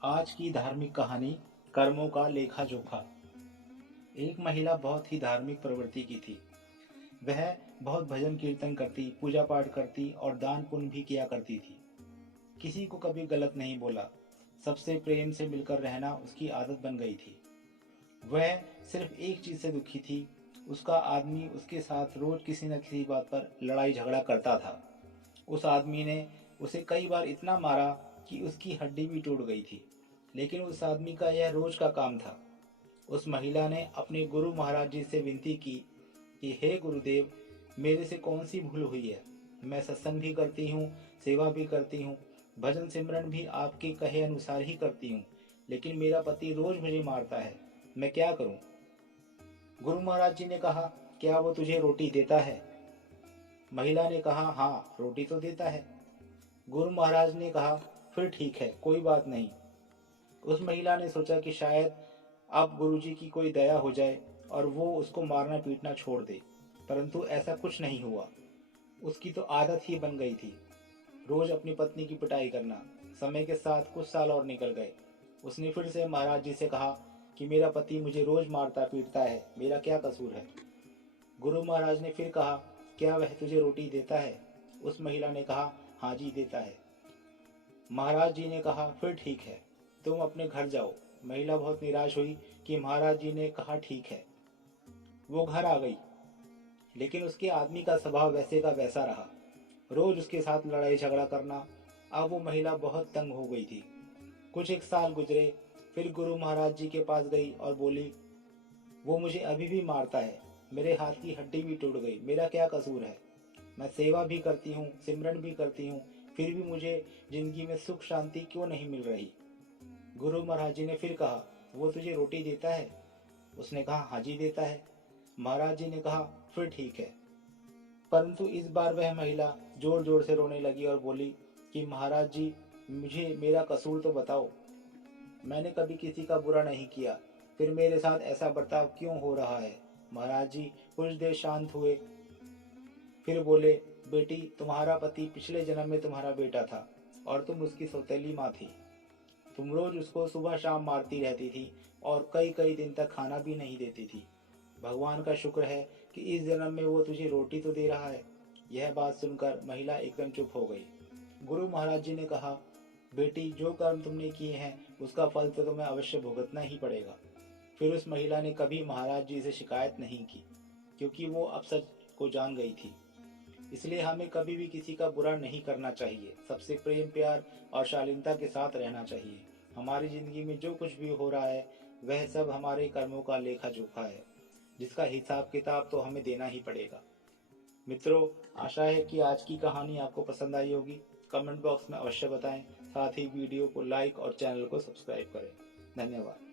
आज की धार्मिक कहानी कर्मों का लेखा जोखा। एक महिला बहुत ही धार्मिक प्रवृत्ति की थी। वह बहुत भजन कीर्तन करती, पूजा पाठ करती और दान पुण्य भी किया करती थी। किसी को कभी गलत नहीं बोला। सबसे प्रेम से मिलकर रहना उसकी आदत बन गई थी। वह सिर्फ एक चीज से दुखी थी, उसका आदमी उसके साथ रोज किसी न किसी बात पर लड़ाई झगड़ा करता था। उस आदमी ने उसे कई बार इतना मारा कि उसकी हड्डी भी टूट गई थी, लेकिन उस आदमी का यह रोज का काम था। उस महिला ने अपने गुरु महाराज जी से विनती की कि हे गुरुदेव, मेरे से कौन सी भूल हुई है। मैं सत्संग भी करती हूँ, सेवा भी करती हूँ, भजन सिमरन भी आपके कहे अनुसार ही करती हूँ, लेकिन मेरा पति रोज मुझे मारता है। मैं क्या करूँ? गुरु महाराज जी ने कहा, क्या वो तुझे रोटी देता है? महिला ने कहा, हाँ, रोटी तो देता है। गुरु महाराज ने कहा, फिर ठीक है, कोई बात नहीं। उस महिला ने सोचा कि शायद अब गुरुजी की कोई दया हो जाए और वो उसको मारना पीटना छोड़ दे, परंतु ऐसा कुछ नहीं हुआ। उसकी तो आदत ही बन गई थी रोज अपनी पत्नी की पिटाई करना। समय के साथ कुछ साल और निकल गए। उसने फिर से महाराज जी से कहा कि मेरा पति मुझे रोज मारता पीटता है, मेरा क्या कसूर है? गुरु महाराज ने फिर कहा, क्या वह तुझे रोटी देता है? उस महिला ने कहा, हाँ जी, देता है। महाराज जी ने कहा, फिर ठीक है, तुम अपने घर जाओ। महिला बहुत निराश हुई कि महाराज जी ने कहा ठीक है। वो घर आ गई, लेकिन उसके आदमी का स्वभाव वैसे का वैसा रहा। रोज उसके साथ लड़ाई झगड़ा करना। अब वो महिला बहुत तंग हो गई थी। कुछ एक साल गुजरे, फिर गुरु महाराज जी के पास गई और बोली, वो मुझे अभी भी मारता है, मेरे हाथ की हड्डी भी टूट गई, मेरा क्या कसूर है? मैं सेवा भी करती हूँ, सिमरन भी करती हूँ, फिर भी मुझे जिंदगी में सुख शांति क्यों नहीं मिल रही? गुरु महाराज जी ने फिर कहा, वो तुझे रोटी देता है? उसने कहा, हाँ जी, देता है। महाराज जी ने कहा, फिर ठीक है। परंतु इस बार वह महिला जोर जोर से रोने लगी और बोली कि महाराज जी, मुझे मेरा कसूर तो बताओ। मैंने कभी किसी का बुरा नहीं किया, फिर मेरे साथ ऐसा बर्ताव क्यों हो रहा है? महाराज जी कुछ देर शांत हुए, फिर बोले, बेटी, तुम्हारा पति पिछले जन्म में तुम्हारा बेटा था और तुम उसकी सौतेली माँ थी। तुम रोज उसको सुबह शाम मारती रहती थी और कई कई दिन तक खाना भी नहीं देती थी। भगवान का शुक्र है कि इस जन्म में वो तुझे रोटी तो दे रहा है। यह बात सुनकर महिला एकदम चुप हो गई। गुरु महाराज जी ने कहा, बेटी, जो कर्म तुमने किए हैं उसका फल तो तुम्हें अवश्य भुगतना ही पड़ेगा। फिर उस महिला ने कभी महाराज जी से शिकायत नहीं की, क्योंकि वो अब सच को जान गई थी। इसलिए हमें कभी भी किसी का बुरा नहीं करना चाहिए। सबसे प्रेम प्यार और शालीनता के साथ रहना चाहिए। हमारी जिंदगी में जो कुछ भी हो रहा है वह सब हमारे कर्मों का लेखा जोखा है, जिसका हिसाब किताब तो हमें देना ही पड़ेगा। मित्रों, आशा है कि आज की कहानी आपको पसंद आई होगी। कमेंट बॉक्स में अवश्य बताएं। साथ ही वीडियो को लाइक और चैनल को सब्सक्राइब करें। धन्यवाद।